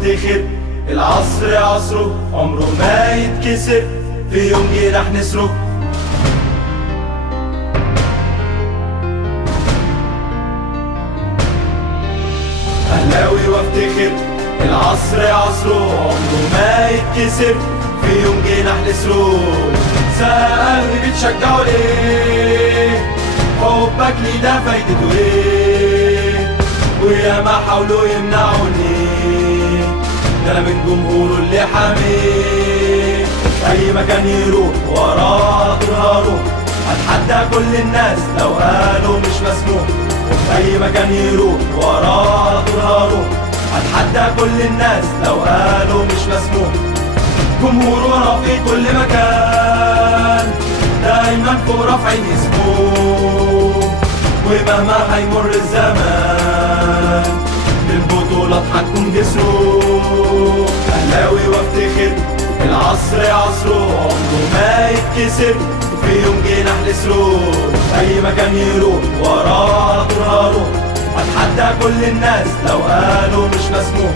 وافتخر، العصر عصره عمره ما يتكسر، في يوم جه رح نسره. أهلاوي وافتخر، العصر عصره عمره ما يتكسر، في يوم جه رح نسره. سألني بتشجعوا ليه؟ حبك لي ده فايدته ايه؟ ويا ما حاولوا يمنعوني، ده انا من جمهوره اللي حاميه. اي مكان يروح وراه هروح، اتحدى كل الناس لو قالوا مش مسموح. اي مكان يروح وراه هروح، اتحدى كل الناس لو قالوا مش مسموح. جمهورنا في كل مكان دايما فوق رافعين اسمه، ومهما هيمر الزمان بالبطولات هتكون جسره. أهلاوي وافتخر، العصر عصره عمره ما يتكسر، في يوم جه رح نسره. أي مكان يروح وراه هروح، اتحدى كل الناس لو قالوا مش مسموح.